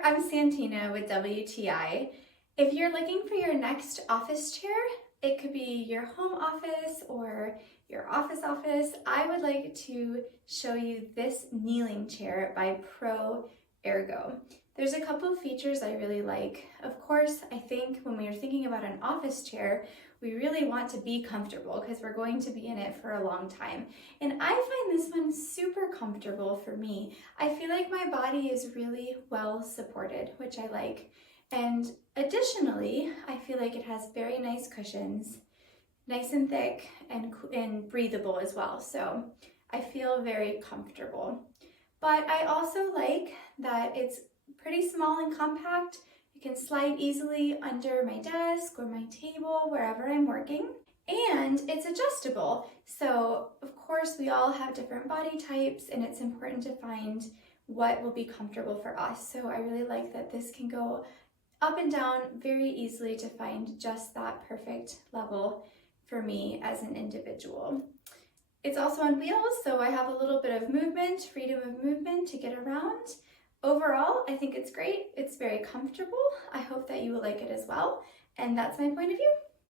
there, I'm Santina with WTI. If you're looking for your next office chair, it could be your home office or your office, I would like to show you this kneeling chair by ProErgo. There's a couple of features I really like. Of course, I think when we are thinking about an office chair, we really want to be comfortable because we're going to be in it for a long time. And I find this one super comfortable for me. I feel like my body is really well supported, which I like. And additionally, I feel like it has very nice cushions, nice and thick and breathable as well. So I feel very comfortable. But I also like that it's pretty small and compact. It can slide easily under my desk or my table, wherever I'm working. And it's adjustable. So of course we all have different body types and it's important to find what will be comfortable for us. So I really like that this can go up and down very easily to find just that perfect level for me as an individual. It's also on wheels, so I have a little bit of movement, freedom of movement to get around. Overall, I think it's great. It's very comfortable. I hope that you will like it as well. And that's my point of view.